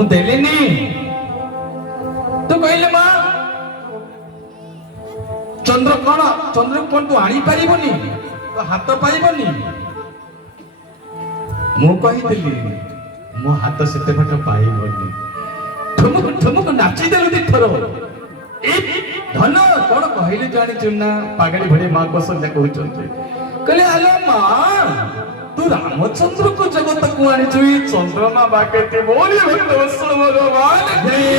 ମୁଁ ଦେଲିନି ତୁ କହିଲେ ମା ଚନ୍ଦ୍ର କଣ ଚନ୍ଦ୍ର କଣ ତୁ ଆଣିପାରିବନି ତୋ ହାତ ପାଇବନି ମୁଁ କହିଥିଲି ମୋ ହାତ ସେତେ ବାଟ ପାଇବନି ଠୁମୁକୁ ଠୁମୁକୁ ନାଚିଦେଲୁ ଦିଥର ଧନ କଣ କହିଲେ ଜାଣିଛୁ ନା ପାଗଳି ଭଳି ମା କସନ୍ୟା କହୁଛନ୍ତି କହିଲେ ଆଲୋ ମା ତୁ ରାମଚନ୍ଦ୍ରକୁ ଜଗତକୁ ଆଣିଛୁ ଏଇ ଚନ୍ଦ୍ରମା ବାକେତେ ବୋଲି ଭଗବାନ କହିଲେ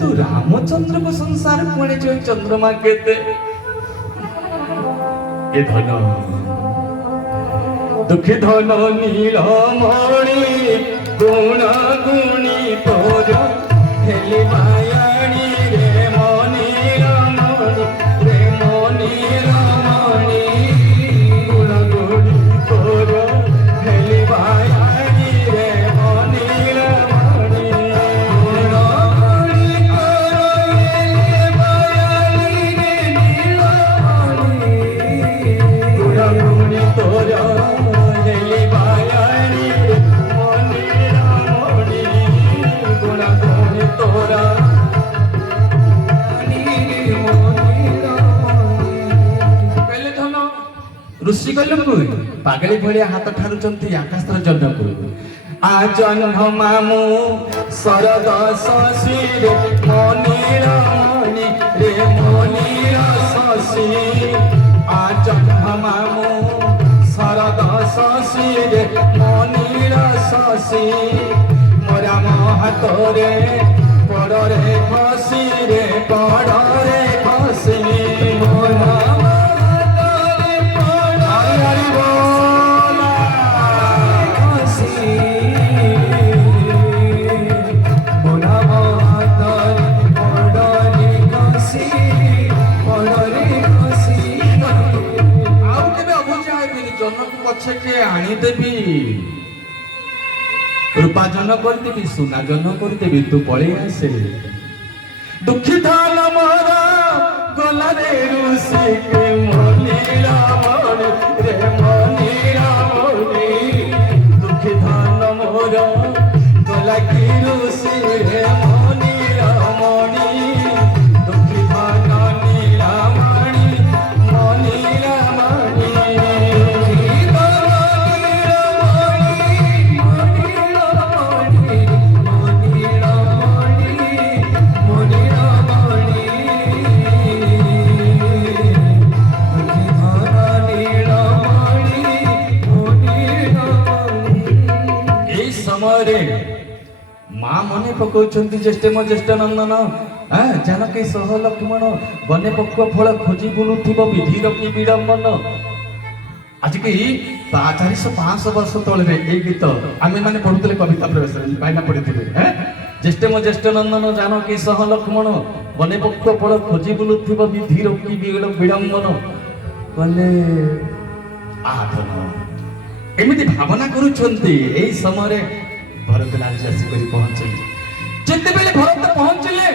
ତୁ ରାମଚନ୍ଦ୍ରକୁ ସଂସାରକୁ ଆଣିଛୁ ଏଇ ଚନ୍ଦ୍ରମା କେତେ ଏ ଧନ ଦୁଃଖୀ ଧନ ନୀଳମଣି ଗୁଣ ଗୁଣି ତୋର ହେଲି ମାୟାଣୀ ରେ ମନୀରମଣି ରେ ମନୀରମଣି ଗୁଣ ଗୁଣି ତୋର ହେଲି ମାୟାଣୀ ରେ ମନୀରମଣି ଗୁଣ ଗୁଣି ତୋର ହେଲି ମାୟାଣୀ ରେ ନୀଳମଣି ଗୁଣ ଗୁଣି ତୋର ହେଲି ମାୟାଣୀ ରେ ମନୀରମଣି ଗୁଣ ଗୁଣି ତୋର ऋषि गलु पागली भलिया हाथ ठारुचंती आकाशर जन्मକୁ आ जन्म मामु शरद शशि रे मनीर मणि रे मनीर शशि आ जन्म मामु शरद शशि रे मनीर शशि मोरा हाथ रे पड़ रे खसी रे पड़ रे खसी मोरा आनीदेवी रूपाजन करदेवी सुनाजन करदेवी तू पड़े आसे दुखी धन मोर गला रे ऋषि के मनीरा मणि रे मनीरा मणि दुखी धन मोर गला की ऋषि रे मनीरा मणि दुखी धन नीला मणि मनीरा मणि माँ मने पकाउछन्ति ज्येष्ठ म ज्येष्ठ नंदन जानकी सह लक्ष्मण बने पक्व फल खोजी बुलुथिब विधिर कि विडम्बन आज कि 400-500 वर्ष तले ए गीत आमे माने पढुतले कविता प्रवेश भाईना पढिथिबे ज्येष्ठ म ज्येष्ठ नंदन जानकी सह लक्ष्मण बने पक्व फल खोजी बुलुथिब विधिर कि विडम्बन कहले आधन एमिति भावना करूछन्ति एई समय भरत लाल आसिक पहुंचे जिते बेले भरत पहुंचले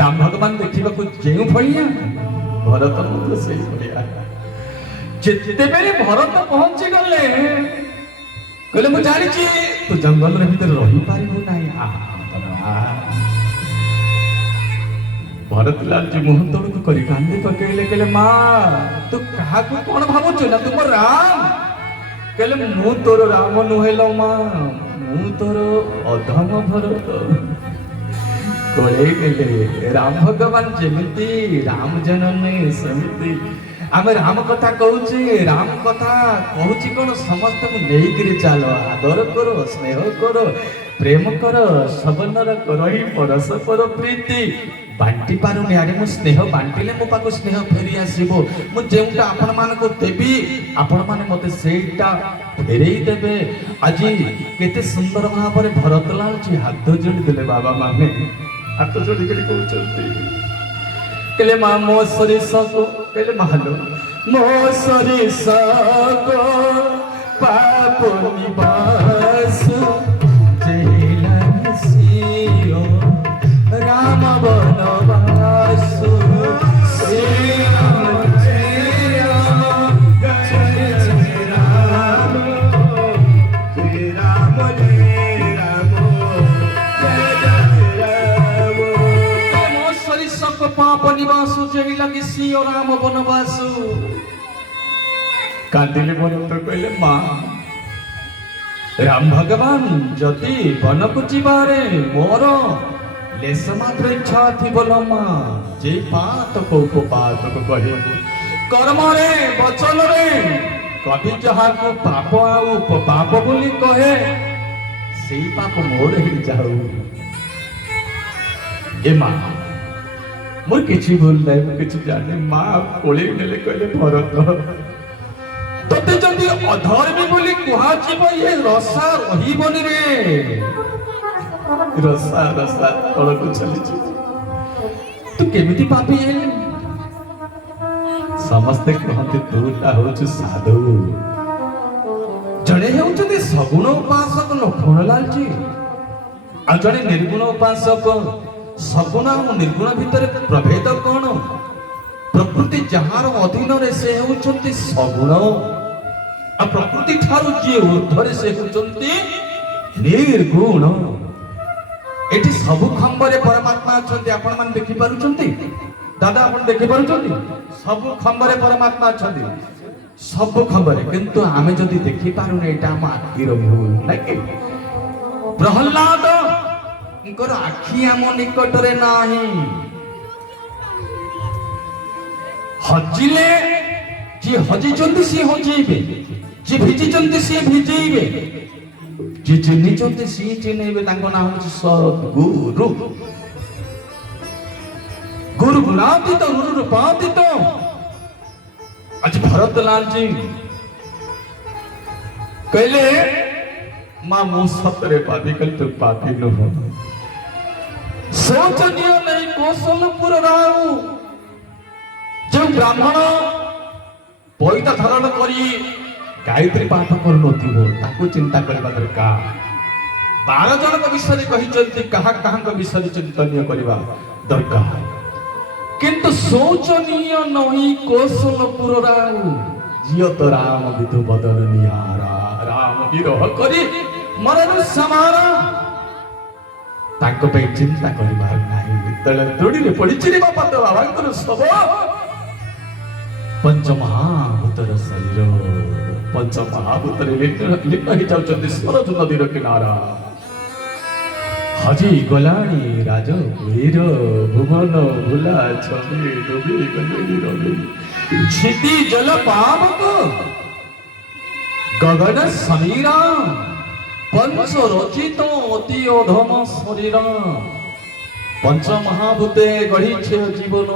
राम भगवान देखा जो भाया भरत से भाया जिते बेले भरत पहुंची गले कहले मु जानी तू जंगल भीतर रही पारू ना भरत लाल जी मुह तौक कर कांदी पकड़े कहले माँ तू क्या कौन भावुच ना तुम राम कहले मु तोर राम नुहेलो माँ मु तोर अधम भरत कोले कहले राम भगवान जेमिति राम जननी सेमिति आमे राम कथा कहूचे राम कथा कहूची कौन समस्त को नहीं चलो आदर करो स्नेह करो प्रेम करो सबनर करो ही परस्पर प्रीति बांटी पारुनी अरे मु स्नेह बांटिले मो पाको स्नेह फेरी आसीबो मु जेउटा आपण मान को देबी आपण माने मते सेटा फेरेई देबे आज केते सुंदर भाव रे भरतलाल जी हाथ जोड़ी देले बाबा माने हाथ जोड़ी के कहउचंती केले मा मो सरिस को केले महलो मो सरिस को पाप निवास जेला सियो राम वनवास श्री राम जय राम जय जय राम श्री राम जय जही लगी सी और राम बनवास कांदिले मन तो कहले माँ राम भगवान जदि वन को जीवारे मोर लेस मात्र इच्छा थी बोलो माँ जे पात को उपपात को कहे कर्म रे वचन रे कभी जहा को पाप आउ पाप बोली कहे से पाप मोर ही जाऊ ए माँ मोर किछि भूल नहीं मु किछि जाने माँ कोले नेले कहले भरत तते जदि अधर्मी बोली कुहा जीव ये रसा रहिबनि रे रसा रसा तळको चली तू केमिति पापी है समस्ते कहते तूटा होछु साधु जड़े होचते सगुण उपासक लक्ष्मण लालजी आ जड़े निर्गुण उपासक सगुण और निर्गुण भितर प्रभेद कौन प्रकृति जहार अधीन रे से होचते सगुण आ प्रकृति ठारू जे ऊर्ध्वरे से होचते निर्गुण एठी सब खंबरे परमात्मा अछंती आपण मान देखि पारुचंती दादा आपण देखि पारुचंती सब खंबरे परमात्मा अछंती सब खंबरे किंतु आमे जदी देखि पारुने एटा हम आखि रो भूल नाकि प्रहलाद इनकर आखि हम निकट रे नाही हजिले जे हजी चंती सी हजीबे जे भिजी चंती सी भिजीबे जे चिन्ही चंती सी चिन्हबे तांको नाम होछि सद्गुरु गुरु गुणातीत गुरु रूपातीत आज भरत लाल जी कहले मां मु सतरे पापी कल तो पापी न हो सोचनियो नहीं कौशलपुर राऊ जो ब्राह्मण पैता धारण करी गायत्री पाठ कर नथिबो ताको चिंता करबा दरकार 12 जन विषय कही कहा कहा विषय चिंतनीय करबा दरकार किंतु शोचनीय नहीं कौशलपुर राऊ जियो तो राम विधु बदल निहारा राम विरह करी मरण समारा ताको पे चिंता करबार नाही तळे तोडी रे पडिछि रे बापा तो बाबांकर सब पंचमहाभूतर शरीर पंचमहाभूतर लिप्त ही जाउछन्ति सरज नदीर किनारा हजी गलाणी राजवीर भुवन भुला छवि डोबी गली रवि क्षिति जल पावक गगन समीरा पंच रचित अति अधम शरीर पंच महाभूते गढ़ी जीवन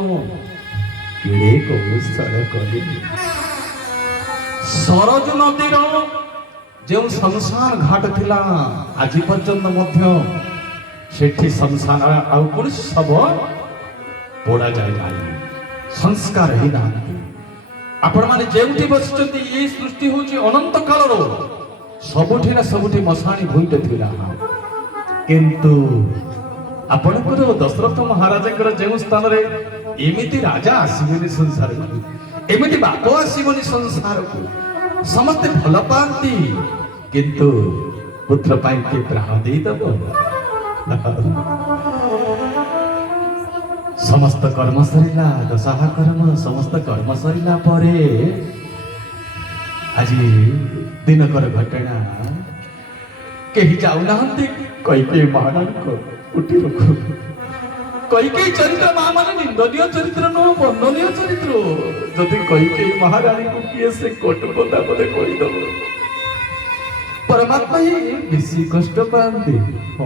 किड़े को सर करी सरज नदीर जो संसार घाट थिला आज पर्यंत मध्य सेठी संसार आउ कोन सब पोड़ा जाय नाही संस्कार ही ना आपण माने जेउठी बसचती ए सृष्टि होची अनंत काल रो सबुठी ना सबुठी मसाणी भूइते थिला किंतु आपणकर दशरथ महाराज जो स्थान रे एमिति राजा आसीबेनी संसार को एमिति बाप आसीबनी संसार को समस्त भल पाती किंतु पुत्र पाई के प्राण दे दबो समस्त कर्म सरिला दशहा कर्म समस्त कर्म सरिला परे आज दिनकर घटना कहीं जाऊनाहंती कई महाराज को उठी रखु कई चरित्र मां माने निंदनीय चरित्र न वंदनीय चरित्र जदि कई महारानी को किए से कोटपदा पदे कहि दबो परमात्मा ही बेसी कष्ट पाती ओ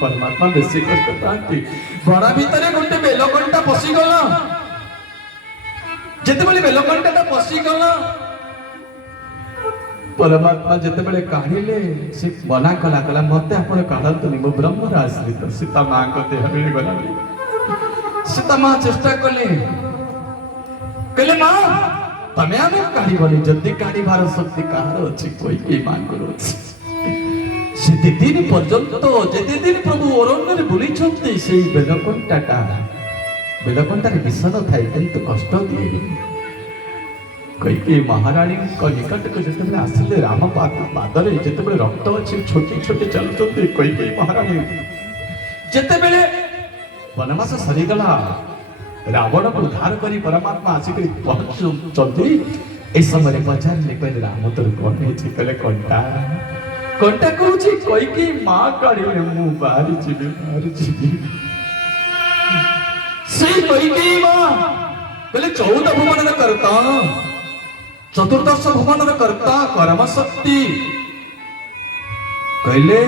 परमात्मा बेसी कष्ट पाती बड़ा भीतर गोटे बेलकंटा पसी गला जते बेले बेलकंटा पसी गला परमात्मा जिते बड़े काढ़िले से मना कला कला मते आपण काढंतुनी मो ब्रह्मर आश्रित सीता मां को देह मिल गला सीता मां चेष्टा कले मां तमे आमे काढ़ी बनी जति काढ़ी भार शक्ति काहर अछि कोई के मां करो सेते दिन पर्यंत जेते दिन प्रभु अरण्य रे बुली छथि सेई बेलकंटा रे विषद थाई किंतु कष्ट दिए कई महाराणी निकट को जिते आसिले राम पादरे जिते रक्त अच्छी छोटी छोटी चलुच्च कई महाराणी जिते वनवास सरीगला रावण को उद्धार करी परमात्मा आसिक पहुंचुंती ए समय पचारे कहले राम तोर कौन होची कहले कंटा कंटा कहूची कोई की मां काढिले मु बाहरी जीवी से कोई की मां कहले 14 भुवन करता चतुर्दश भुवन करता कर्म शक्ति कहले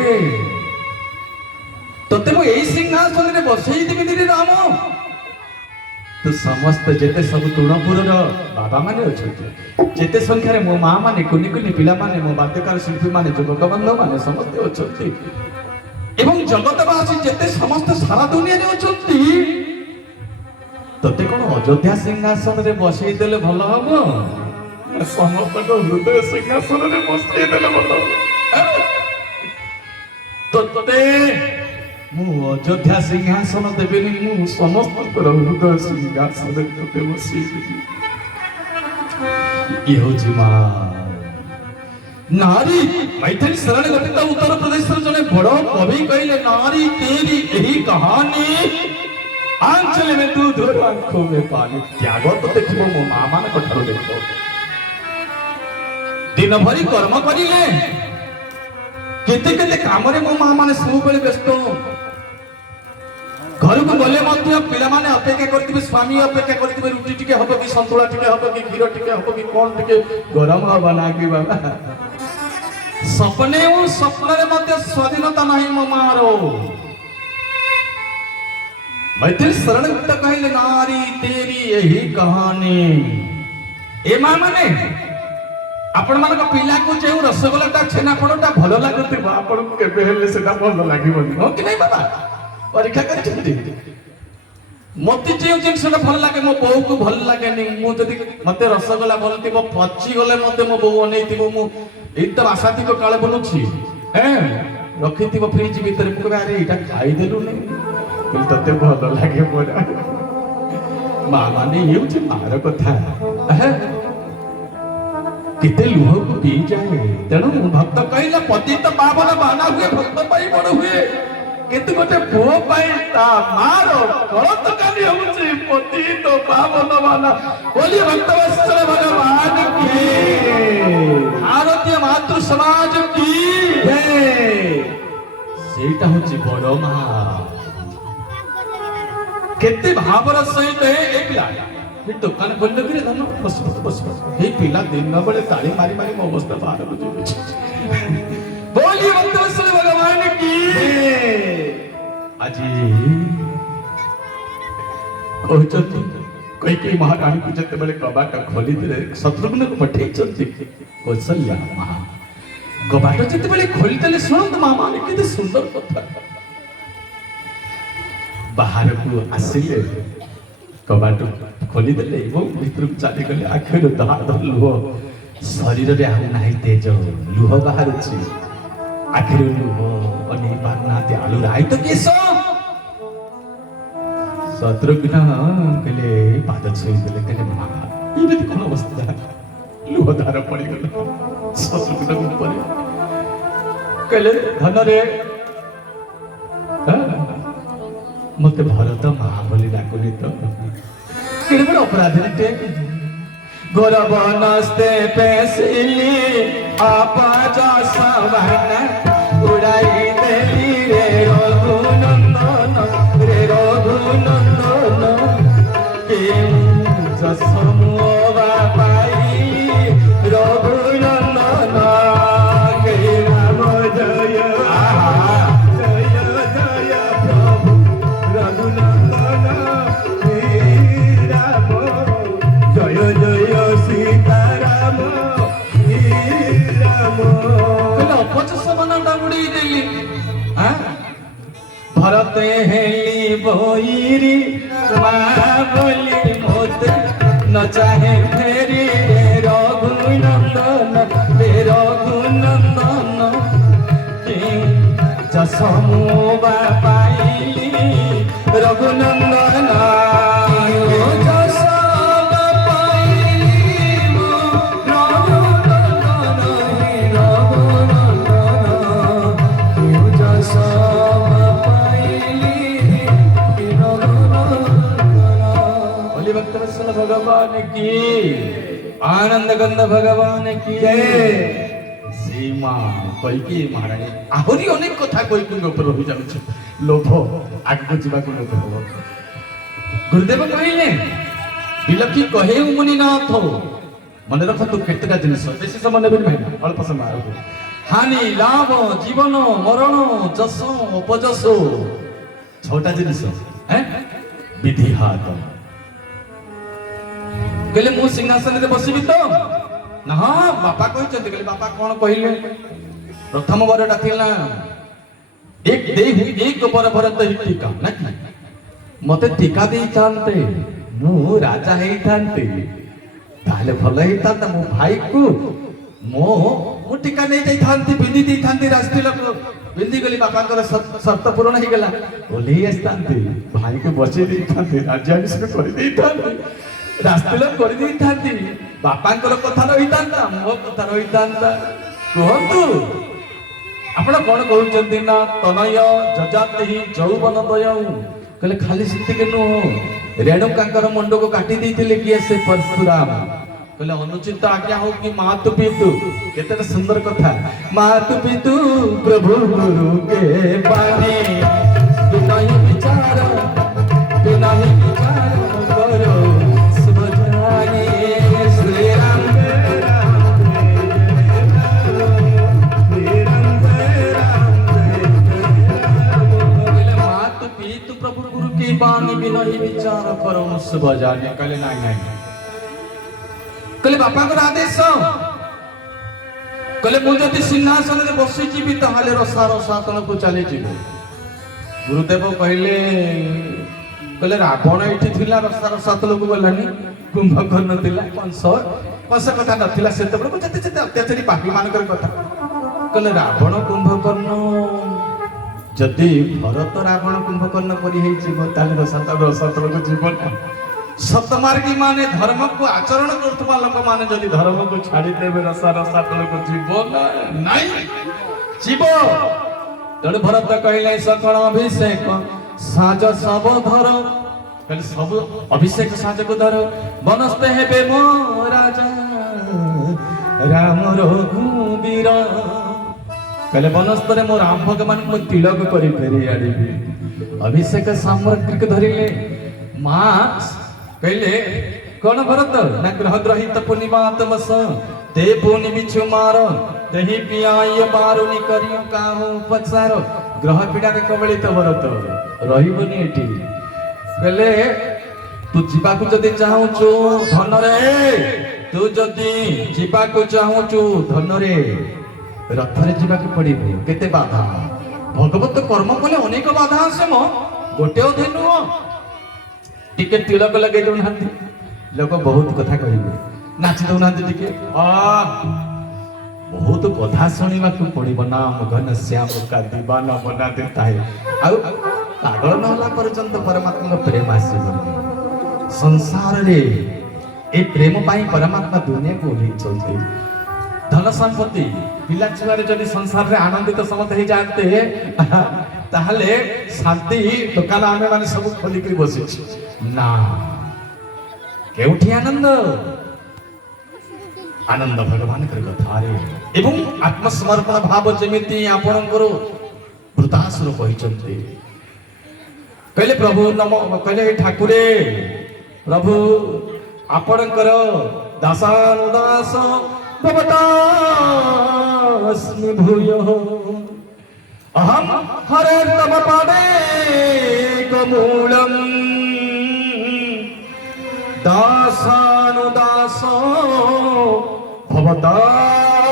तोते मु एई सिंहासन रे बसई देबी रे राम तो समस्त जेते सब तृणपुर बाबा माने अच्छे जेते संख्यार मो माँ माने कुनि कुनि पिला माने मो वाद्यकार शिल्पी माने युवक बंधु माने समस्त अच्छे एवं जगतवासी जेते समस्त सारा दुनिया रे अच्छे तते कोन अयोध्या सिंहासन रे बसई देले भलो हबो समस्त को हृदय सिंहासन रे बसई देले भलो तते मु अयोध्या सिंहासन देवेनि मु समस्त हृदय सिंहासन तते बसी ये होची मां नारी मैथिली शरण गठित उत्तर प्रदेश जने बड़ कवि कहले नारी तेरी यही कहानी आंचल में दूध और आंखों में पानी त्याग तो देखिबो मो मां मान कठारो देखो दिन भरी कर्म करिले केते केते काम रे मो मां माने सब बेले व्यस्त घर को गले मध्य पिला माने अपेक्षा करथिबे स्वामी अपेक्षा करथिबे रुटी टिके हबो कि संतुला टिके हबो कि खीर टिके हबो कि कोन टिके गरम बना कि बाबा सपने और स्वप्न रे मध्य स्वाधीनता नहीं मो मारो मैथिली शरण गुप्त कहले नारी तेरी यही कहानी ए मां माने आपण मान को पिला को जे रसगोला ता छेना पड़ोटा भलो लागुतिबो आपण को केबे हेले सेटा भलो लागिबोनी हो कि नहीं बाबा परीक्षा करछंती मते जे जिनसटा भल लागे मो बहू को भल लागे नहीं मु जदी मते रसगोला बोलतिबो पची गले मते मो बहू अनेतिबो मु एकदम आशाती को काले बोलुछि हैं रखितिबो फ्रिज भीतर मु कहबे अरे एटा खाई देलु नहीं बिल तते भल लागे मोरा मां माने येउछि मार कथा किते लुह को पी जाए तेणु भक्त कहले पति तो पावन बाना हुए भक्त पाई बड़ हुए किंतु गोटे पुओ पाई ता मारो कलत काली होउछि पति तो पावन बाना बोली भक्त वत्सल भगवान की भारतीय मातृ समाज की सेटा होछि बड़ मा केते भावर सहित एकला ये दुकान खोल के धन बस बस बस हे पिला दिन बड़े ताली मारी मारी मो अवस्था बाहर को बोली भक्त वत्सल भगवान की आजी कहचती कोई कोई महारानी को जते बड़े कबाट खोली दे शत्रुघ्न को पठे चलती कौशल्या मां कबाट जते बड़े खोली देले सुनंत मां माने किते सुंदर कथा बाहर को आसिले कबाट खोली देले एवं भीतर चली गले आखिर धार लुह शरीर रे आउ नाही तेज लुह बाहर छी आखिर लुह अनि पारना ते आलू राई तो केस शत्रुघ्न कहले पाद छुई देले कहले मां ई बेटी कोन अवस्था लुह धार पड़ी गले शत्रुघ्न ऊपर कहले धन रे मते भरत मां बोली डाकुनी तो केड़े बड़ अपराध रे गौरव नस्ते पैसिली आपा जा सवन उड़ाई देली रे रघुनंदन के जसमोवा पाई रघुनंदन के राम जय जय जय प्रभु रघुनंदन जय जय सीताराम भरते हेली बोईरी माँ बोली मोते न चाहे फेरी रघुनंदन जसमोबा पाइली रघुनंदन भगवान की आनंद गंध भगवान की सीमा कईकी महाराणी आहरी अनेक कथा कईकी ऊपर रही जाउछ लोभ आगे जीवाक लोभ गुरुदेव कहले बिलखी कहे मुनिनाथ मन रखतु केतटा जिनिस बेसी समय नेबे भाई अल्प समय हानि लाभ जीवन मरण जस अपजस छोटा जिनिस विधि हाथ कहले मु सिंहासन रे बसिबी तो ना बापा कहते कहले बापा कौन कहले प्रथम बरटा थिला एक देह एक बर भरत टीका ना मते टीका दे थानते मु राजा हेई थानते ताले भल हेई थानता मो भाई को मो टीका नहीं जाई थानती बिंदी दी थानती राष्ट्रीय लोक बिंदी गली बापा कर शर्त पूर्ण ही गला ओले आस्तांती भाई को बचे दी थानती राज्याभिषेक कर दी थानती राष्ट्रीय लोक कर दी थानती बापा कर कथा रही थानता मो कथा रही थानता कहतु आपण कौन कहउचंती ना तनय जजाति जौवन दयऊ कहले खाली सिद्धि के नुह रेणुकांकर मुंड को काटी देइथिले किए से परशुराम कहले अनुचित आज्ञा हो कि मातु पितु केते सुंदर कथा मातु पितु प्रभु गुरु के बानी बिना ही विचार करो शुभ जानी श्री राम मातु पितु प्रभु गुरु के बानी बिना ही विचार करो शुभ जानी कहले नहीं कहले बापा को आदेश कहले मु जदि सिंहासन रे बसी जीवी ताहाले रसा रसा तलको चली जीवो गुरुदेव कहले कहले रावण एठी थिला रसा रसा तलको गलानी कुंभकर्ण थिला कंस कथा नथिला सेते बड़ जते जते अत्याचारी पापी मानकर कथा कहले रावण कुंभकर्ण जदि भरत रावण कुंभकर्ण परि हेई जीवो ताले रसा तलको जीवन सतमार्गी माने धर्म को आचरण करथुवा लोक माने जदि धर्म को छाड़ी देबे रसा रसा तलको जीवन नहीं जीव तेणु भरत कहले सकल अभिषेक साज सब धर कहले सब अभिषेक साज को धर बनस्ते हेबे मो राजा राम रघुवीर कहले बनस्तरे मो राम भगवान को तिलक करी फेरी आडीबी अभिषेक सामग्री को धरिले मां कहले कौन भरत ना ग्रह ग्रहित पुनिमात मस ते पुनि बिछु मार तेहि पियाय बारुनी करियो काहू उपचार ग्रह पीड़ा रे कबलित भरत रहिबनी एठी कहले तू जीवा को जदी चाहू छु धन रे तू जदी जीवा को चाहू छु धन रे रथ रे जीवा को पड़िबो केते बाधा भगवत कर्म कले अनेक बाधा आसे म गोटे अधेनु टिके तिलक लगे दौनांती लोक बहुत कथा कहबे नाची दौनांती टिके बहुत कथा सुनिबा को पड़िबो ना घन श्याम का दीवाना बना देता है आ पागल न होला पर्यंत परमात्मा का प्रेम आसीबो संसार रे ए प्रेम पाई परमात्मा दुनिया को ले चलते धन संपत्ति पिला छुआरे जदि संसार रे आनंदित समत ही जानते ताहले शांति दुकान आमे माने सब खोली कर बसी ना केउठी आनंद आनंद भगवान कर कथा रे एवं आत्मसमर्पण भाव जेमिति आपनकर वृतासुर कहिचंते कहले प्रभु नमो कहले ठाकुरे प्रभु आपनकर दासानुदास भवतास्मि भूयो अहम हरे तव पादे कमूलम दासानुदासो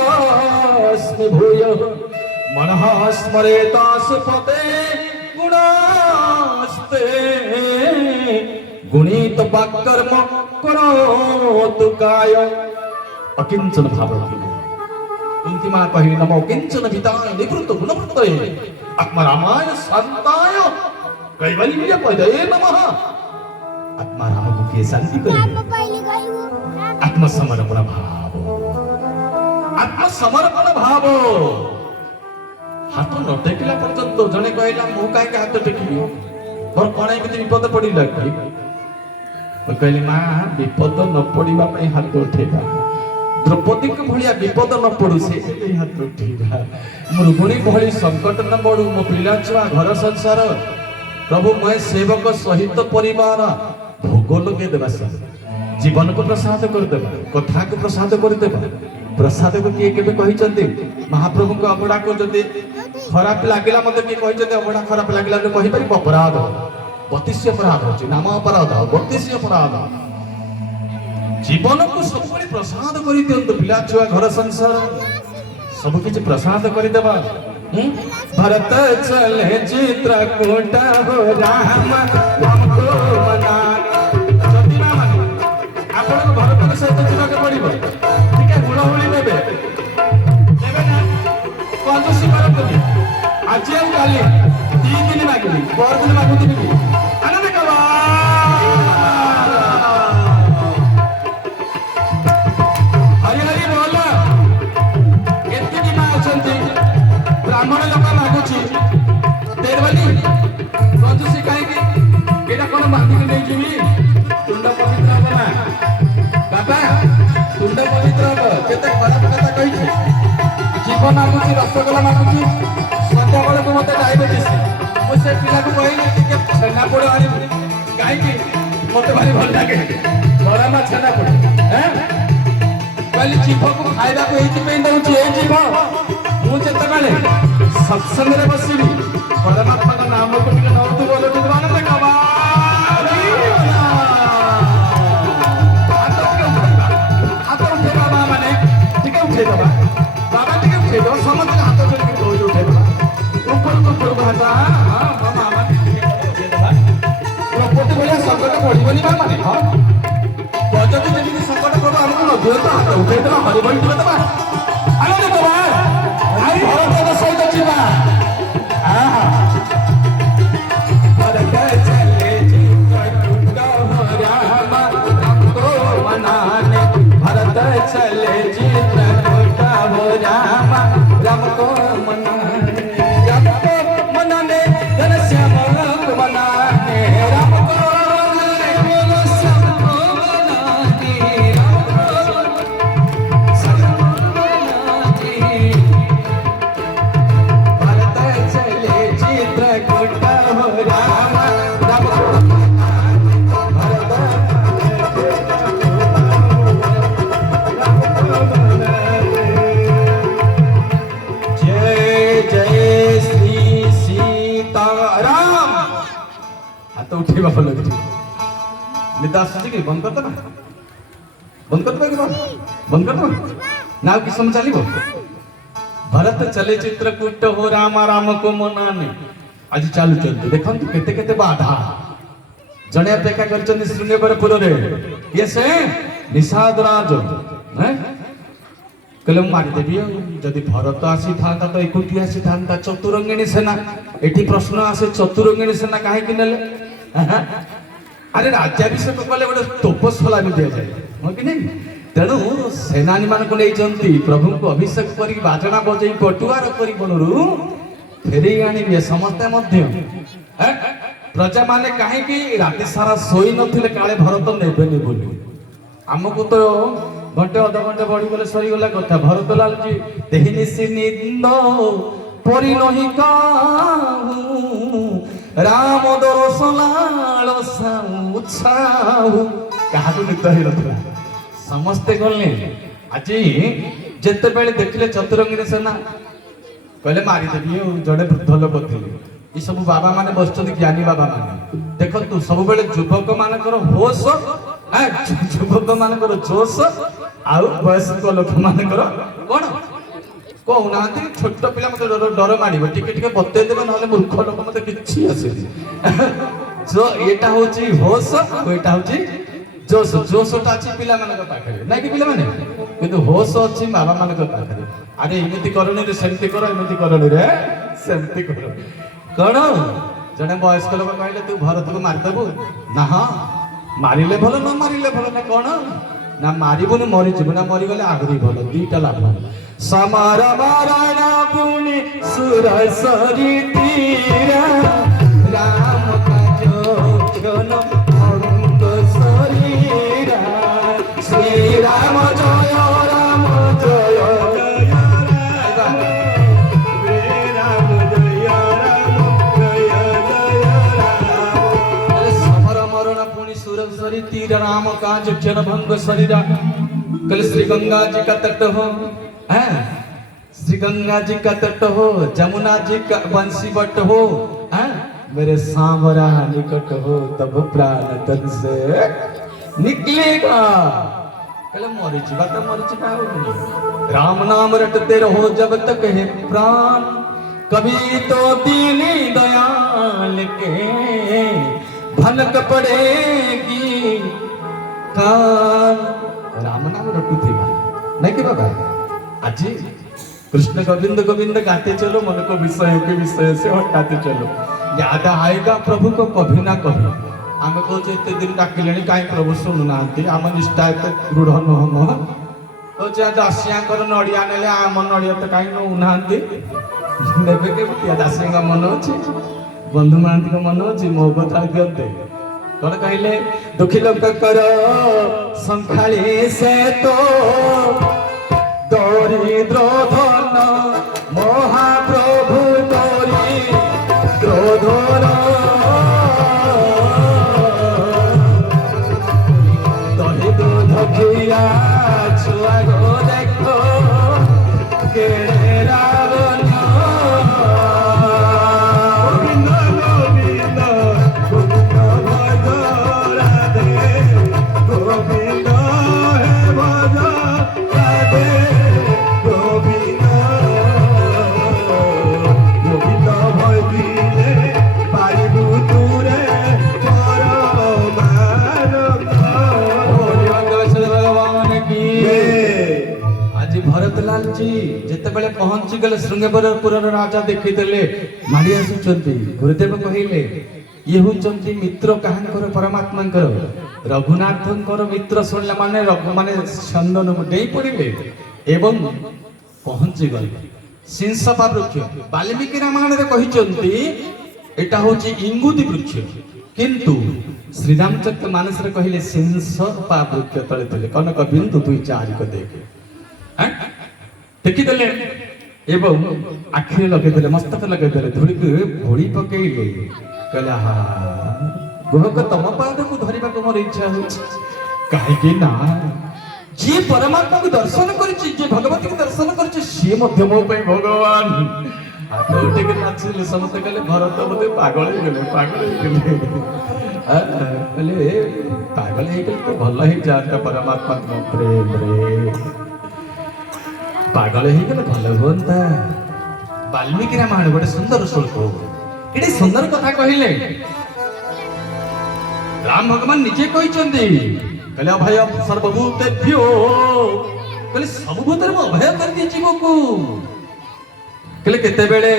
भवतास्मि भूयो मनः स्मरेतासु पते गुणास्ते गुणित वाक्कर्म करोतु काय अकिंचन भाव कुंती मां कहि नमो किंचन विदाय निवृत्त गुणवृत्तये आत्मा रामाय शांताय कैवल्य पदये नमः आत्मा राम को के शांति करे आत्मसमर्पण भाव हाथ न टेकिला पर्यंत जने कहला मु काहे हाथ टेकिबी मोर कोन एमिति विपद पडिला कि कहली माँ विपद न पड़ा हाथ उठेगा द्रौपदी के भाया विपद न पड़ू से हाथ उठेगा मृगुणी भली संकट न बढ़ू मो पिला छुआ घर संसार प्रभु मैं सेवक सहित परिवार भोग लगे देवा जीवन को प्रसाद करदेवा कथा को प्रसाद करदेवा प्रसाद को किए केबे कहिचंती महाप्रभु को अबड़ा को जदि खराब लागिला मते किए कहिचंती अबड़ा खराब लागिला तो कहि पारि अपराध 32 अपराध होची नाम अपराध 32 अपराध जीवन को सब बड़ी प्रसाद करि दियंतु पिला छुआ घर संसार सब किछ प्रसाद करि देबा भरत चले चित्रकूट हो राम हमको मना जदि ना माने आपण भरत सहित जीवन के पड़िबो ठीक है गुणहुली नेबे नेबे ना कंजूसी करतनी आज आ काली 3 दिन मागली 4 दिन मागुती आनंद कबा हरि हरि बोल एति दिमा अछंती ब्राह्मण लोक मागुची देरवाली कंजूसी काहे की एटा कोन बांधी के जीवी तुंड पवित्र हो ना बाबा तुंड पवित्र हो केते खराब कथा कहि जीवन मागुची रसगोला मागुची संध्या बेले को मते डायबिटीज मो से पिला को कहि के छेना पोड़ आनी गाय की मते भारी भल लागे बड़ा मा छेना पोड़ हैं कहली जीव को खाइबा को एति पे दउची ए जीव मु जते बेले सत्संग रे बसिबी परमात्मा का नाम को टिके नौतु बोलो तो आनंद कबा हाथ उठेबा माने टिके उठेबा बाबा टिके उठेबा समझ हाथ जोड़ के रोज उठेबा ऊपर भाता हां मामा टिके उठेबा प्रपति बोले संकट पड़िबनी बा माने हां बजती जदी संकट पड़ो हमको न दियो तो हाथ उठेबा हरि बोल देबा आनंद कबा आई भारत का सहित जीवा आहा भरत चले चित्रकूट हो राम हमको मनाने भरत चले चित्रकूट हो राम को मनाने घनश्याम को मनाने राम को घनश्याम को मनाने भरत चले चित्रकूट हो राम तो उठे बापा लग निदा आसुची कि बंद करता ना बंद करता कि बंद करता ना कि सम चलिबो भरत चले चित्रकूट हो राम राम को मनाने आज चालू चलते देखंतु केते केते बाधा जणे अपेक्षा करचंदी श्रृंगेवरपुर रे ये से निषाद राज हैं कलम मारी देबी जदि भरत आसी थांता तो एकुटी आसी थांता चतुरंगिणी सेना एठी प्रश्न आसे चतुरंगिणी सेना काहे कि नेले अरे राज्याभिषेक कले गोटे तोपस्फला भी दिया जाए हाँ कि नहीं तेणु सेनानी मान को नहीं चंती प्रभु को अभिषेक करी बाजना बजई पटुआर करी बनरू फेरी आनिबे समस्ते मध्य प्रजा माने काहे कि राति सारा सोई नथिले काले भरत नेबेनी बोली हमको तो घंटे अध घंटे बढ़ी गले सरी गला कथा भरत लाल जी देहिनी से निंद परि नही काहू राम दरसलाल साउ छाऊ कहा को नित ही रथला समस्ते गले आज जेते बेले देखले चतुरंगिनी सेना कहले मारी देबी जड़े वृद्ध लोक थिले ई सब बाबा माने बसचंदी ज्ञानी बाबा माने देखंतु सब बेले युवक मानकर होश युवक मानकर जोश आउ वयस्क लोक मानकर कोन कहूना छोट पिला मत डर मारिब टिके टिके बतई देबे नहले मूर्ख लोक मत किछि आसेनी जो एटा होची होश एटा होची जोश जोशटा अछि पिला मानक पाखरे नै कि पिला माने किंतु होश अछि बाबा मानक पाखरे अरे एमिति करनी रे सेमति कर एमिति करनी रे सेमति कर कोन जने वयस्क लोक कहले तू भरत को मार देबो ना हां मारिले भलो न मारिले भलो ना कोन ना मारिबुनी मरि जिबु ना मरि गले आगरी भलो दीटा लाभ समार मारणा पुनि सुरसरी तीरा राम का जो क्षण अंग सरी करी तीर राम काज क्षण भंग शरीरा। कल श्री गंगा जी का तट हो, हैं श्री गंगा जी का तट हो, जमुना जी का बंसी बट हो, हैं मेरे सांवरा निकट हो, तब प्राण तन से निकलेगा। कल मरीची बात मरीची का हो, राम नाम रटते रहो जब तक है प्राण, कभी तो दीन दयाल के भनक पड़ेगी कान। राम नाम रटू थे नहीं कि बाबा आज कृष्ण गोविंद गोविंद गाते चलो, मन को विषय के विषय से हटाते चलो। याद आएगा प्रभु को कभी ना कभी। आम कहे एत दिन डाकिले कहीं प्रभु शुणुना आम निष्ठा एत दृढ़ नुह कहे दासिया नड़िया ने आम नड़िया तो कहीं नौना नेबे के दासिया मन अच्छे बंधु महांती मन अच्छे मो कथा दिखते कौन कहले दुखी लोक कर संखाली से तो दरिद्र धन महाप्रभु दरिद्र धन दरिद्र धकिया छुआ गो देखो केड़े रावण भरतलाल जी जिते बेले पहुंची गले श्रृंगेरपुर राजा देखी देले माड़ी आसुचंती। गुरुदेव कहिले ये होचंती मित्र काहांकर परमात्मांकर रघुनाथंकर मित्र सुनला माने माने चंदन डेई पड़िले एवं पहुंची गले सिंसपा वृक्ष। वाल्मीकि रामायण रे कहिचंती एटा होची इंगुदी वृक्ष, किंतु श्री रामचरित मानस रे कहिले सिंसपा वृक्ष तळे तळे कनक बिंदु दुई चारि को देखे देखीदे एवं आखिरे लगे मस्तक लगे धूली को भोड़ी पकईले कहले हा गुहक तम पाद को धरवा को मोर इच्छा हो कहीं ना जी परमात्मा को दर्शन कर भगवती को दर्शन कर सी मो भगवान हाथ उठे नाचिले समस्त कहले भरत बोधे पागल गले पागल तो भल ही जाता परमात्मा प्रेम रे पागल ही गले भल होता। वाल्मीकि रामायण गोटे सुंदर श्लोक ये सुंदर कथा कहले राम भगवान निजे कहले अभय सर्वभूतेभ्यो कहले सबभूत अभय कर दी जीव को कहले केते बेले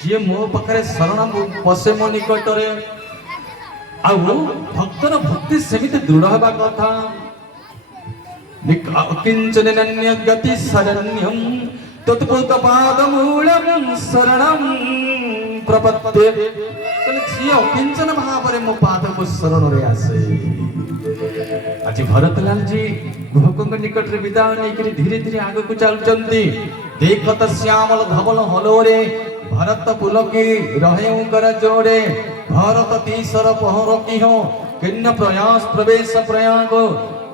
जे मो पाखरे शरण पसे मो निकट रे आ भक्तर भक्ति सेमिति दृढ़ हवा कथा किंचनन्य गति शरण्यम तत्पुत पादमूलम शरणम प्रपत्ते कहले जी अकिंचन भाव रे मो पाद को शरण रे आसे। आज भरतलाल जी गुहक निकट रे विदा नहीं धीरे धीरे आगे को चलचंती देखत श्यामल धवल हलोरे भरत पुलकी रहे कर जोरे भरत तीसर पहर की हो किन्न प्रयास प्रवेश प्रयाग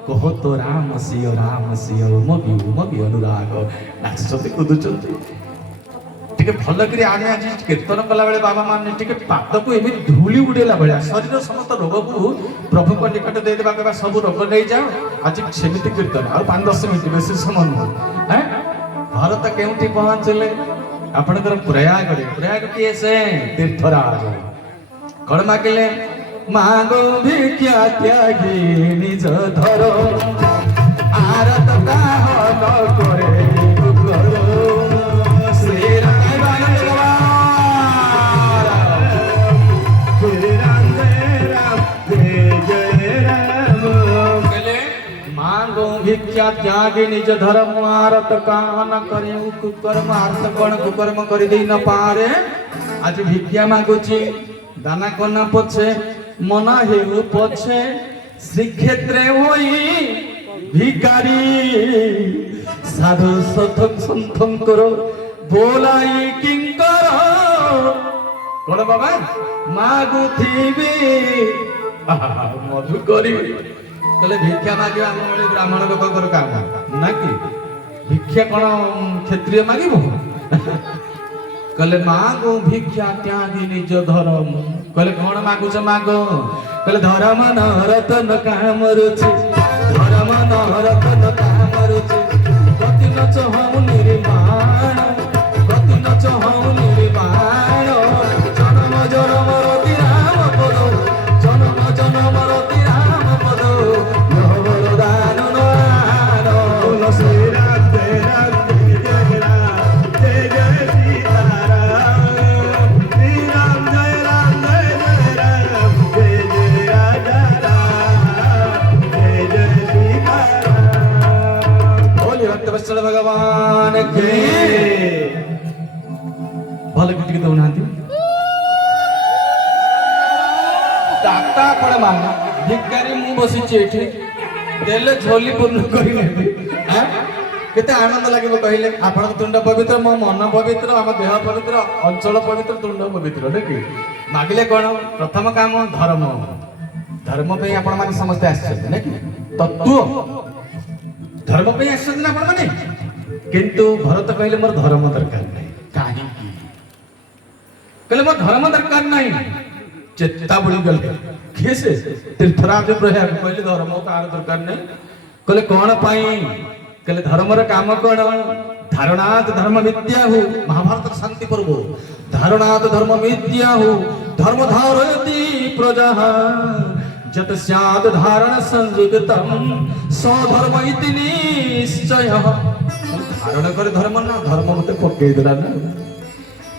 कहो तो राम सियो मगी अनुराग नाचते कूदुचंती टिके भल करी आने आज कीर्तन कला बेले बाबा मान टिके पाद को एमि धूली उड़ेला बेले शरीर समस्त रोग को प्रभु को निकट दे देबा के सब रोग नहीं जाओ आज सेमिति कीर्तन आ 5-10 मिनिट बेसी समय हैं भारत केउठी पहुंचले आपनकर प्रयाग किए से तीर्थराज कण मागिले मागो भिक्षा त्यागी निज धरो आरत दाहन करे गुरु श्री राम जय राम कहले मागो भिक्षा त्यागी निज धर्म आरत काहन करे कुकर्म आरत कण कुकर्म करि देई न पारे आज भिक्षा मागुची दाना कना पछे मना हेउ पछे श्रीक्षेत्रे होई भिकारी साधु सथं संथं करो बोलाई किंकर कोन बाबा मागुथिबी मधु करी कहले भिक्षा मागिबा हम भଳି ब्राह्मण लोककर काम ना कि भिक्षा कौन क्षत्रिय मागिबो कहले मागो भिक्षा त्यागी निज धर्म कहले कौन मागुछ मागो कहले धर्म नरतन काम रुचि धर्म नरतन काम रुचि गति न चहु निर्माण गति न चहु निर्माण जन्म जन्म रति राम पद जन्म जन्म रति राम पद वरदान नान श्री राम तेरा जय जय सीताराम श्री राम जय राम जय जय राजा राम जय जय सीताराम बोले भक्तवत्सल भगवान के भल गीत दौनाहांती डाक्ता आपण माना भिकारी मु बसिछि एठी देले झोली पूर्ण करि नेबी केते आनंद लागिबो कहिले आपण तुंड पवित्र मो मन पवित्र हम देह पवित्र अंचल पवित्र तुंड पवित्र देखि मागिले कोन प्रथम काम धर्म धर्म पे आपण माने समस्त आछन नेकी तत्व धर्म पे आछन ना आपण माने किंतु भरत कहले मोर धर्म दरकार नै काहे की कहले मोर धर्म दरकार नै चेता बुली गल कैसे तीर्थराज प्रयाग कहले धर्म कार दरकार नै कहले कोन पाई कहले धर्म रे काम कोन धारणात धर्म विद्या हो महाभारत शांति पर्व धारणात धर्म विद्या हो धर्म धारयति प्रजा जत स्याद धारण संयुक्तम स्वधर्म इति निश्चय धारण करे धर्म ना धर्म मते पक्के देला ना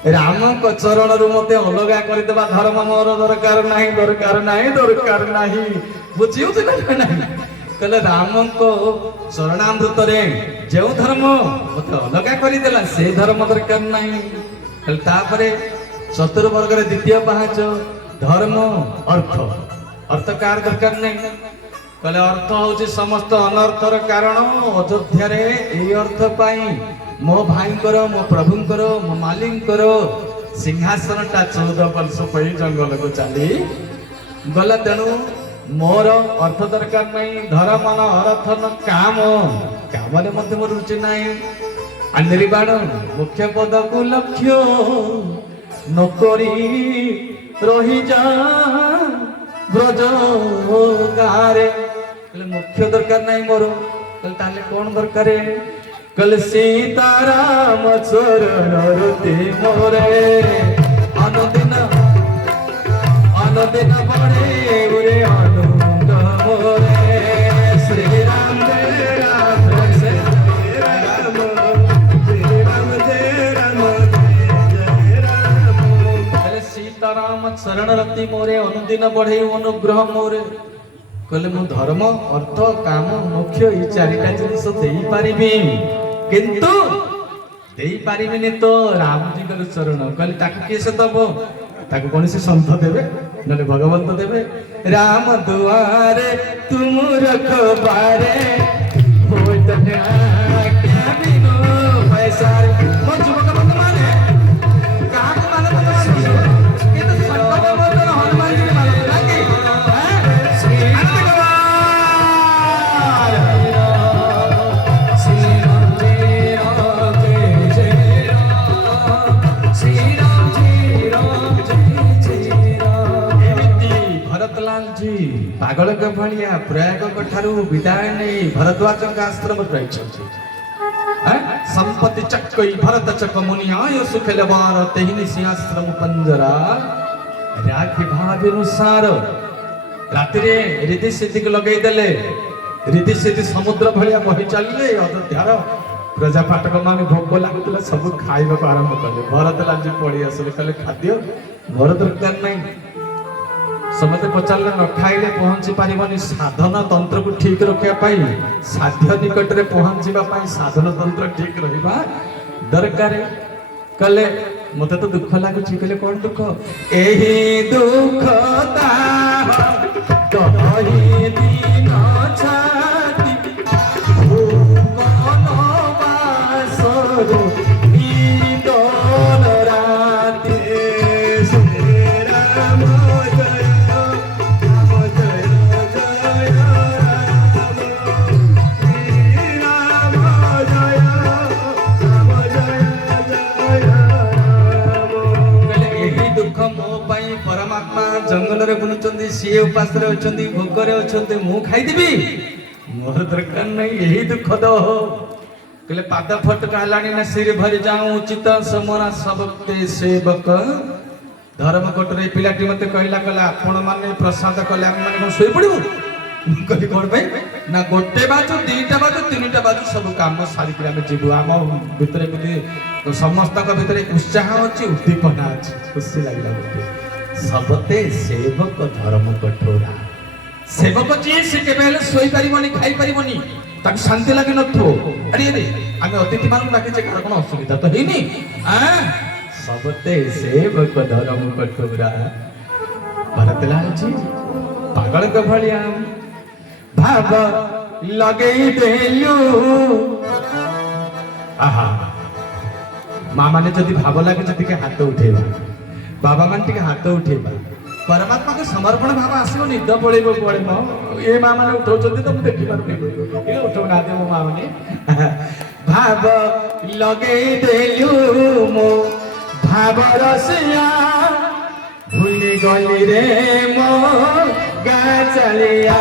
राम को चरण रु मते अलगा कर देबा धर्म मोर दरकार नाही दरकार नाही दरकार नाही बुझियो ना नाही कहले राम को शरणामृत रे जेउ धर्म मते अलगा करि देला से धर्म दरकार नाही कहले तापरे चतुर्वर्ग रे द्वितीय पाहाच धर्म अर्थ अर्थ कार दरकार नाही कहले अर्थ होची समस्त अनर्थर कारण अयोध्या रे ए अर्थ पाई मो भाई करो मो प्रभु करो मो मालिक करो सिंहासन टा 14 वर्ष पई जंगल को चली गला तेनु मोर अर्थ दरकार नहीं धर्म न अर्थ न काम काम रे मते मोर रुचि नहीं अनिर्बाण मुख्य पद को लक्ष्य नौकरी रही जा ब्रज गारे मुख्य दरकार नहीं मोर ताले कौन दरकार कल सीताराम चरण रति मोरे अनुदिन अनुदिन बड़े उरे आनंद मोरे श्री राम जय राम जय राम श्री राम जय राम जय राम कल सीताराम चरण रति मोरे अनुदिन बढ़े अनुग्रह मोरे कहले मु धर्म अर्थ काम मोक्ष ये चारिटा जिनिस देई पारिबी किंतु देई पारिबिनी तो राम जी कर चरण कहले ताकि केसे दबो ताकि कोन से संत देबे नले भगवंत देबे राम दुआरे तुम रखबारे होय तन्या क्या बिनो पैसा मन जुबक बंद माने का माने बंद माने ये तो संकट में हनुमान जी माने लागे श्री पागल के भलिया प्रयाग ठारू विदाय नहीं भरद्वाज का आश्रम संपत्ति चक्कई भरत चक मुनियाय सुखेल बार तेहिनी सिंहाश्रम पंजरा राखी भानुसार राति रे रिद्धि सिद्धि को लगे देले रिद्धि सिद्धि समुद्र भलिया बही चलिले अयोध्यार प्रजा पाठक मान भोग लागुला सब खाइबा को आरंभ कले भरत लाल पड़ी आसले कहले खाद्य घर दरकार नहीं समते पचारले न खाइले पहुंची पारिबनी साधन तंत्र को ठीक रखिया पाई साध्य निकट रे पहुंचीबा पाई साधन तंत्र ठीक रहिबा दरकार कले मते तो दुख लागु छी कले कोन दुख एही दुख ता कहि दिन छाती भूकन बासरो ईदन राते श्री राम जय जंगल रे बुलुचंदी सी उपास रे अछंदी भोक रे अछंदी मु खाई देबी मोर दरकार नहीं यही दुख दो कहले पाद फटका हलानी ना सिर भरी जाऊं उचित समरा सबते सेवक धर्म कोटरे पिलाटी मते कहला कहला आपण माने प्रसाद कहले हम माने सोई पड़िबो कहली कोन भाई ना गोटे बाजू दीटा बाजू तीनटा बाजू सब काम सारी के हम जीवु आम भितरे बुद्धि समस्त का भितरे उत्साह अछि उद्दीपना अछि खुशी लागला गोटे सबते सेवक धर्म कठोरा सेवक जी से केबेले सोई परिबनी खाई परिबनी ताक शांति लागे नथो अरे अरे आमे अतिथि मान डाके जे कार कोन असुविधा तो हेनी आ सबते सेवक धर्म कठोरा भरतलाल जी पागल के भलिया भाव लगई देलु आहा मां माने जदी भाव लागे जदी के हाथ उठेबा बाबा मान टिके हाथ उठेबा परमात्मा के समर्पण भाव आसीबो निद पळेबो पळे म ए मां माने उठौचंदी तो मु देखि पारबे ए उठौ ना दे मो मां माने भाव लगई देलु मो भाव रसिया भूली गली रे मो गा चलिया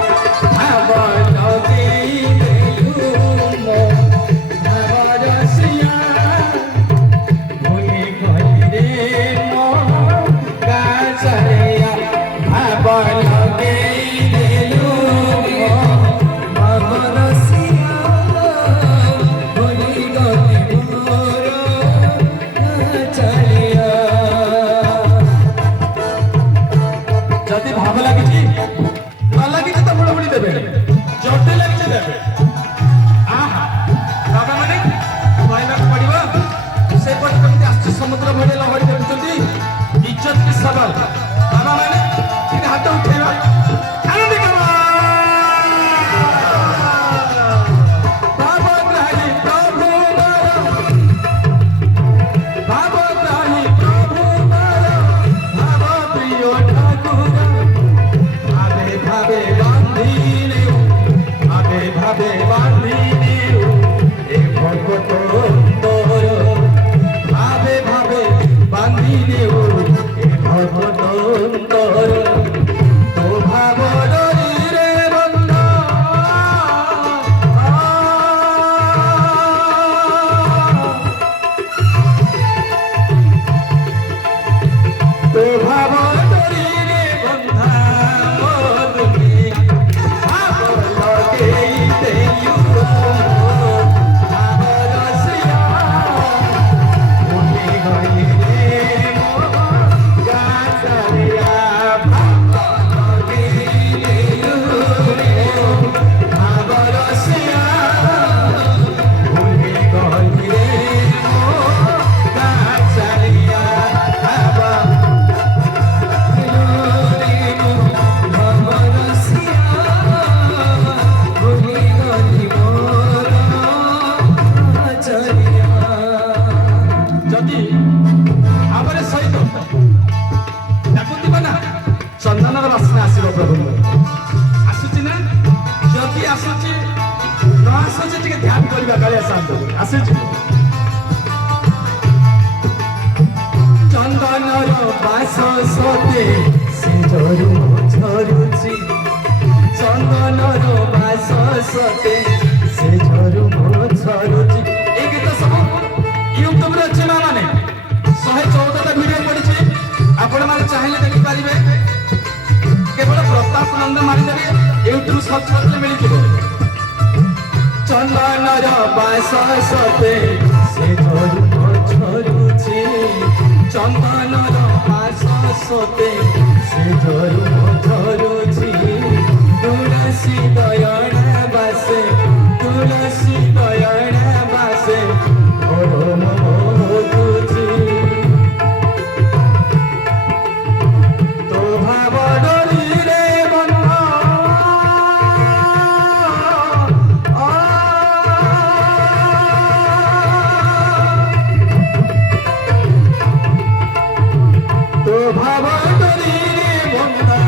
भाव लगई देलु मो भाव रसिया भूली गली रे मो गा चलिया भाव लगई देलु मो भाव रसिया भूली गली मोर गा चलिया जदि भाव लागी न लागी तो मुड़ मुड़ी देबे जटे लागी देबे आहा बाबा माने कहला पड़िबो से पट कमति आछ समुद्र भले लहरी देखुचंदी इज्जत की सवाल बाबा माने ठीक हाथ उठेबा आनंद कमा बाबा ग्राही प्रभु बाबा ग्राही प्रभु बाबा प्रिय ठाकुर भावे बांधीने आबे भावे बांधीने ए भगत तोर भावे भावे बांधीने ए भगत तोर तो भाव डरी रे बंदा तो भाव डरी रे बंधा चंदनर बासना आसो प्रभु आसुची ना जदि आसुची न आसुची टिके ध्यान करबा काले शांत आसुची चंदनर बास सते से झरुची चंदनर बास सते से झरुची ए गीत सब यूट्यूब रे अछि माने 114 टा वीडियो पडिछि आपण माने चाहिले देखि पारिबे केवल प्रताप नंद मारिदेवे यूट्यूब सर्च करले मिल जिवो चंदनर बास सते से झरुची चंदनर बास सते से झरुची तुलसी दयन बासे तुलसी दयन बासे ओम मोदुची तो भाव डरी रे बंधा तो भाव डरी रे बंधा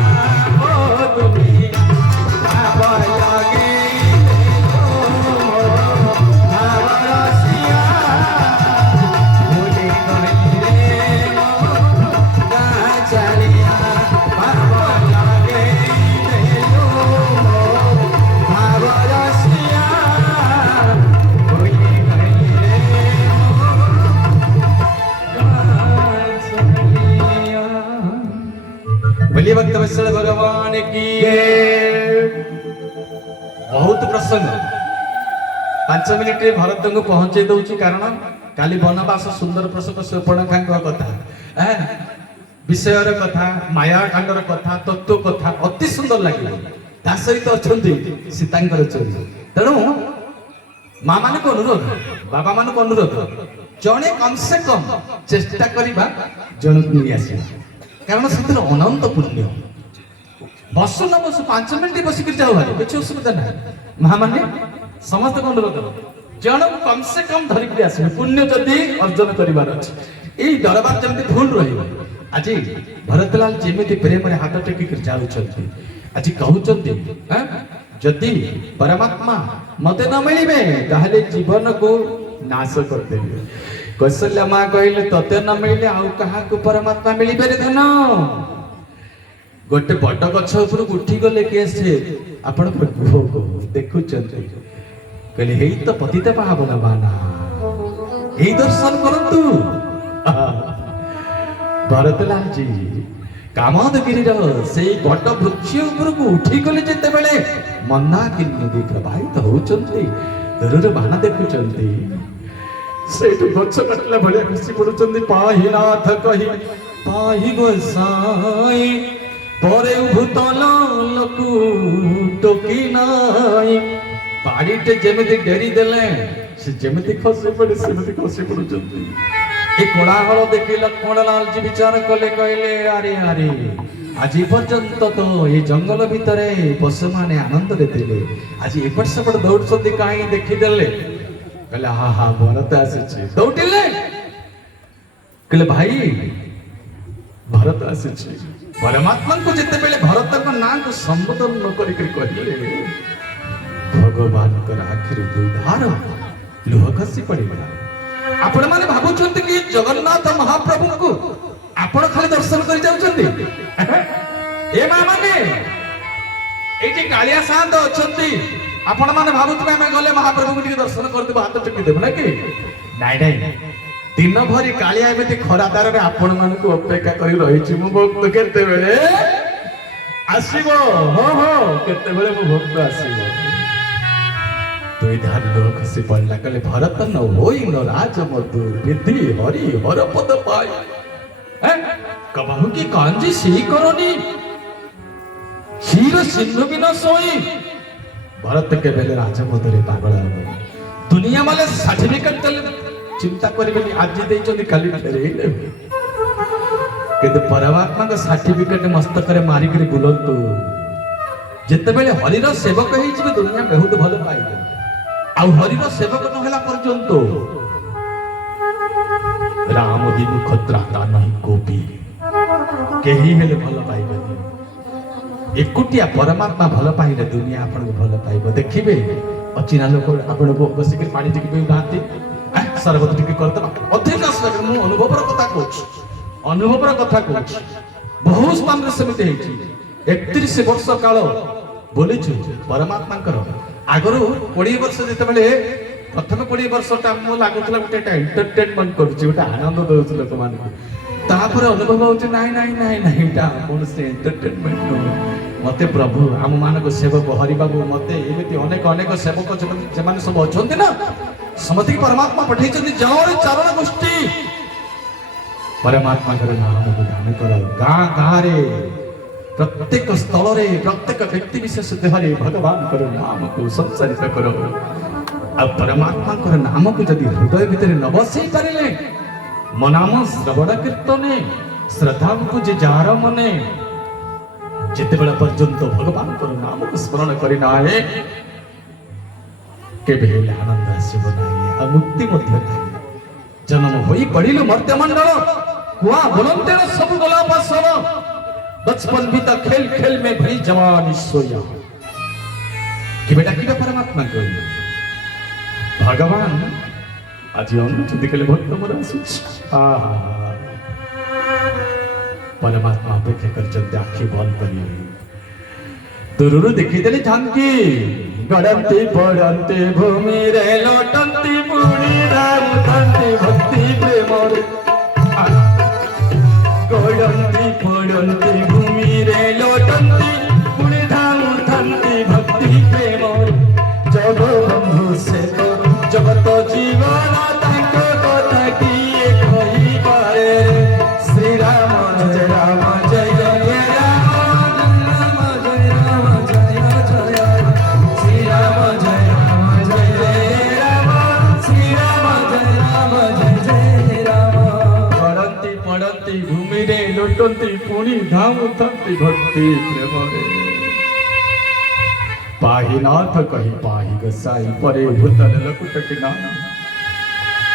ओ तुम्ही भाव लागे भाव रसिया भूली गई रे गा चलिया बोलिए भक्त वत्सल भगवान की। बहुत प्रसंग 5 मिनिट रे भरत को पहुंचे दउची कारण काली वनवास सुंदर प्रसंग सुपर्णखा कथा विषयर कथा माया कांडर कथा तत्व कथा अति सुंदर लगे ता सहित अछंती सीतांकर चोरी तेणु माँ मान को अनुरोध बाबा मान को अनुरोध जड़े कम से कम चेष्टा करवा जन को नहीं आस कारण से अनंत पुण्य बसु न बसु 5 मिनिट बसिक जाओ किसी असुविधा ना माँ मैंने समस्त को अनुरोध जन को कम से कम धरिक आस पुण्य जदि अर्जन करार अच्छे यही दरबार जमी भूल रही आज भरतलाल जमी प्रेम हाथ टेक जाऊँच आज कहते जदि परमात्मा मते न मिले ताहले जीवन को नाश करदेवे कौशल्या माँ कहले तते न मिले आउ कहा को परमात्मा मिले रे धन गोटे बड़ गछ उपर उठी गले केस आपण प्रभु को देखु कहले हे तो पतित पावन बाना हे दर्शन करंतु भरतलाल जी कामदगिरी से बड़ वृक्ष उपरକୁ उठी गले जेते बेले मंदाकिनी नदी प्रवाहित होउचंती दूर बाण देखुचंती सेठु गछ काटला भलिया खुशी पडुचंती पाहि नाथ कहि पाहि गोसाई परे भूतल लकु टोकी नाई पाड़ीटे जेमिति डेरी देले से जेमिति खसी पड़े सेमिति खसी पडुचंती ए कोलाहल देखि लक्ष्मणलाल जी विचार कले कहले अरे अरे आज पर्यंत तो ये जंगल भितर पशु माने आनंद देते आज एपट सेपट दौड़ कहीं देखीदे कहले हाँ हाँ भरत आसी दौड़े कहले भाई भरत आसी परमात्मा को जिते बेले भरत को ना को संबोधन न करिक कहले भगवान आखिर दुधार लुह खसी पड़ेगा आपण माने भाबुचंती कि जगन्नाथ महाप्रभु को आपण खाली दर्शन कर जाउचंती ए मा माने एटी कालिया साध अछंती आपण माने भाबुतबे हम गले महाप्रभु को दर्शन करते हाथ टेकी देब ना कि नाइ नाइ दिन भरी कालिया एमती खरादार रे आपण मान को अपेक्षा करी रही छि मु भक्त केते बेले आसीबो हो हो केते बेले मु भक्त आसीबो तो इधर लोग से पढ़ला कले भरत न होई न राज मधु विधि हरि हर पद पाई कबहु की कांजी सी करनी क्षीर सिंधु बिन सोई भरत के बेले राज मधुरे पागल दुनिया वाले सर्टिफिकेट चले चिंता करिबे आज देइचोनी खाली फेरे किंतु परमात्मा का सर्टिफिकेट मस्तक रे मारी करी बुलंतु जेते बेले हरि रो सेवक हेइ जिबे दुनिया बहुत भलो पाइबे आउ हरिर सेवक न होला पर्यंत राम दिन खत्राता नहीं कोपी केही हेले भलो पाइबे एकुटिया परमात्मा भलो पाइले दुनिया आपन को भलो पाइबो देखिबे अचिना लोक आपन को बसिक पानी टिक पे बाती सरबत टिक करत अधिक मु अनुभवर कथा कहूँ बहुत स्थान रे समिति हेछि 31 वर्ष काल बोलिछु परमात्मा कर आगरो 20 वर्ष जेते बेले प्रथम 20 वर्ष ता मो लागुतला गोटे एंटरटेनमेंट करूची गोटे आनंद दउछ लोक मान तापर अनुभव होछ नाही नाही नाही नाही ता कोन से एंटरटेनमेंट नो मते प्रभु हम मान को सेवक हरि बाबू मते एमिति अनेक अनेक सेवक जे माने सब अछंती ना समति परमात्मा पठैछन्ती जवर चरण गोष्ठी परमात्मा कर नाम को ध्यान करो गां गां रे प्रत्येक स्थल रे प्रत्येक व्यक्ति विशेष देहरे भगवान कर नाम को संचारित करो अब परमात्मा कर नाम को यदि हृदय भीतर न बसई पारिले मनाम श्रवण कीर्तने श्रद्धा को जे जार मने जिते बेला पर्यंत भगवान कर नाम को स्मरण करि नाहे केबे हेले आनंद आसीबो नाही आ मुक्ति मध्य नाही जन्म होई पड़िलो मर्त्य मंडल कुआ बोलंते सब गला पासर बचपन बीता खेल खेल में भरी जवानी सोया कि बेटा कि परमात्मा को भगवान आज अनुचित कले भक्त मोर आसुच परमात्मा अपेक्षा कर चलते आखि बंद करी दूरରୁ ଦେଖିଦେଲି ଝାଙ୍କି ଗଡ଼ନ୍ତି ପଡ଼ନ୍ତି ଭୂମିରେ ଲଟନ୍ତି ପୁଣି ରାମନ୍ତି ଭକ୍ତି ପ୍ରେମରେ ଗଡ଼ନ୍ତି ପଡ଼ନ୍ତି ଭୂମିରେ लोटंती पुणी धामुथंती भक्ति प्रेमरे पाही नाथ कही पाही गसाई परे भूतल लकुट की नाम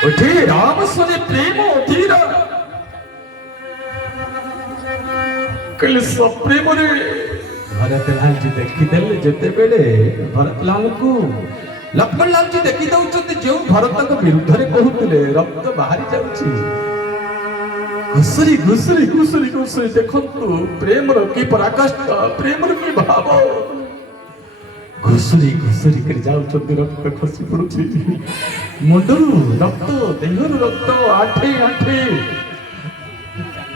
उठी राम सुने प्रेम अधीर कल सब प्रेम रे भरत लाल जी देखी देले जेते बेले भरत लाल को लक्ष्मण लाल जी देखी दउचते जो भरत को विरुद्ध रे कहउतले रक्त बाहरी जाउची घुसरी घुसरी घुसरी घुसरी देखंतु प्रेम रो की पराकाष्ठा प्रेम रो की भाव घुसरी घुसरी कर जाउचते रक्त खसी पड़ुची मुंडरू रक्त देहरु रक्त आठे आठे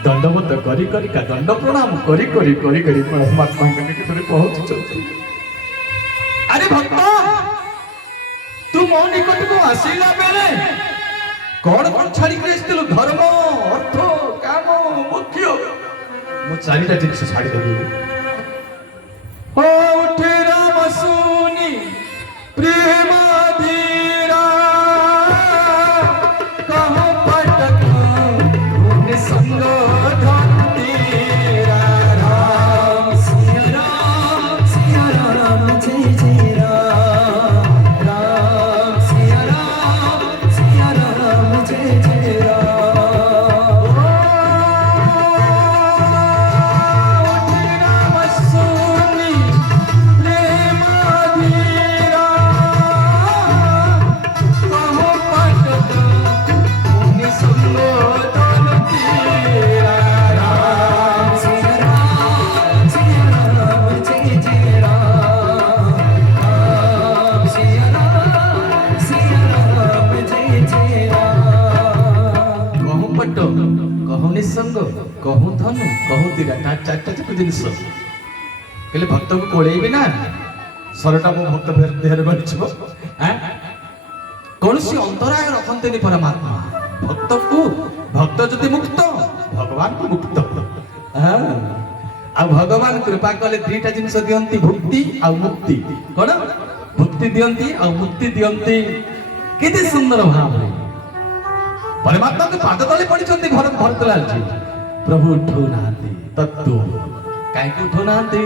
दंडवत करी करी का दंड प्रणाम करी करी करी करी परमात्मा के निकट पहुंच चलती अरे भक्त तू मो निकट को आसीला बेले कौन कौन छाड़ी कर आस्तिलु धर्म अर्थ काम मुख्य मो चारिटा जिनिस छाड़ी देबी ओ उठे राम सुनी प्रेम धीरा कहो पटक उन संग कहूँ धनु कहूँ तीरा चार्टा जाक जिनस कहले भक्त को कोड़ेबी ना सरटा मो भक्त देहर बनिछब कौन सी अंतराय रखते परमात्मा भक्त को भक्त जदि मुक्त भगवान को मुक्त आ भगवान कृपा कले दुईटा जिनस दियंती भुक्ति आ मुक्ति कौन भुक्ति दियंती आ मुक्ति दियंती केते सुंदर भाव परमात्मा के पाद तले पड़िछंती भरतलाल जी प्रभु उठो नांती तत्व काहे को उठो नांती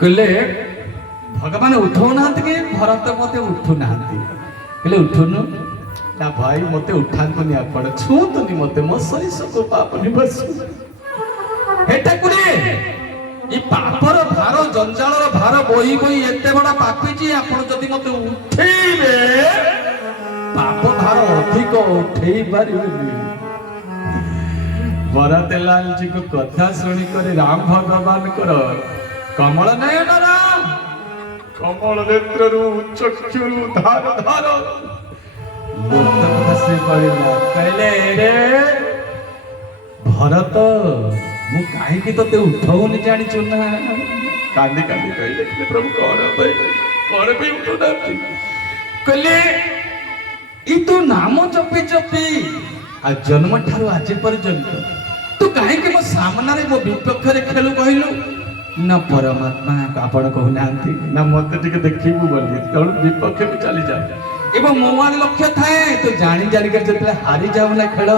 कहले भगवान उठो नांती के भरत मते उठो नांती कहले उठोनु ना भाई मते उठांतनी आपण छूतनी मते मो सरिस को पाप निबस हेटा कुरे ई पापर भार जंजालर भार बोही बोही एते बडा पापी जी आपण जदी मते उठेबे पाप भार अधिक उठेई पारिबेनी भरतलाल जी को कथा सुनी कर राम भगवान कर कमल नयन राम कमल नेत्र चक्षु धार धार लोटक हसी पड़िला कहले रे भरत मु काहे की तते उठौनी जानि चुना कांदी कांदी कहले प्रभु कौन पे उठो ना कहले ई तो नाम जपी जपी आ जन्म ठारू आज पर्यंत तू काहे के मो सामना रे मो विपक्ष रे खेलु कहिलु ना परमात्मा आपण कहू नांती ना मते टिके देखिबु बोली तळ विपक्ष भी चली जा एवं मोवान लक्ष्य थाए तो जानी जानी कर जतले हारी जाऊ ना खेल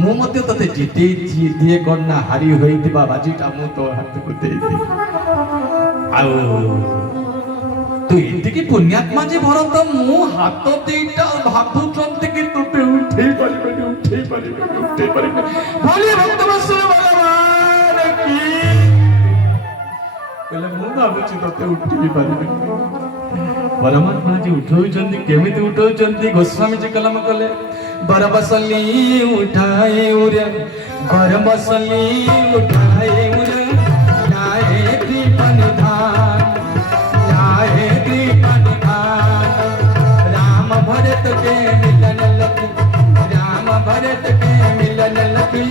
मु मते तते जीते दिए कोन ना हारी होइतिबा बाजीटा मु तो हाथ को दे दी आउ तू इतिकी पुण्यात्मा जी भरत मु हाथ देटा भाबु चंती कि तोते उठे परिबे बोले भक्त वत्सल भगवान की कहले मु भाबुची तोते उठी परिबे परमात्मा जी उठौ चंती केमिति उठौ चंती गोस्वामी जी कलम कले बरबसली उठाए उरे बरबसली उठाए उरे लाए दीपन धान लाए दीपन धान राम भरत के मिलन लगी राम भरत के मिलन लगी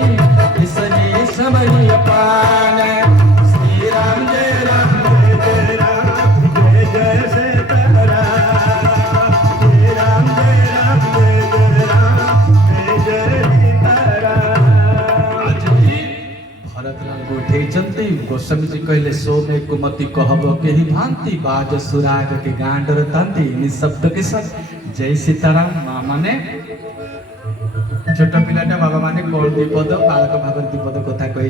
इसने समय पान श्री राम जय राम जय राम जय जय सीताराम जय राम जय राम जय राम जय जय सीताराम आज भी भरतलाल को उठे चलते गोस्वामी जी कहले सोमे कुमति कहब के ही भांति बाज सुराग के गांडर तांती निशब्द के साथ जय सीताराम मां माने छोट पिलाटा बाबा माने कौन विपद बालक भाग विपद कथा कही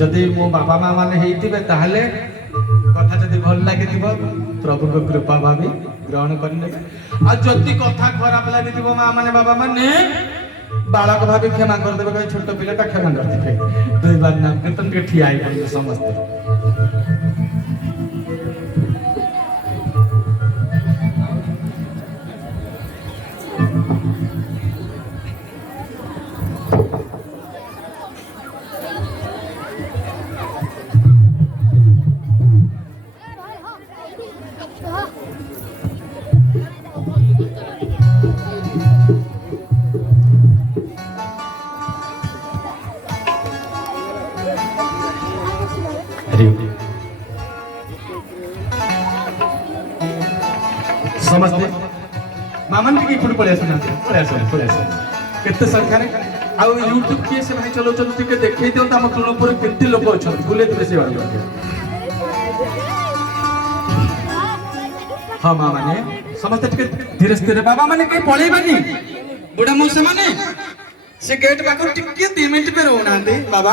जदि मो बाबा माँ मैंने होते ताहले कथा जदि भल लगी प्रभु को कृपा भावी ग्रहण करने जदि कथा खराब लगी माँ मैंने बाबा माने बालक भावी क्षमा करदे कहे छोट पिलाटा क्षमा करदे दुई बार नाम कीर्तन के ठिया पड़े समस्ते समझते मामन टी फुट पड़े केते संख्या रे आ यूट्यूब के से भाई चलो चलो टिके देखै दियो त हम तुण पर केते लोग अछन बुले दिबे से वाला हां मां माने समझते टिके धीरे धीरे बाबा माने के पळेबानी बुढ़ा मौसा माने से गेट पाकर टिके 2 मिनिट पे रहना बाबा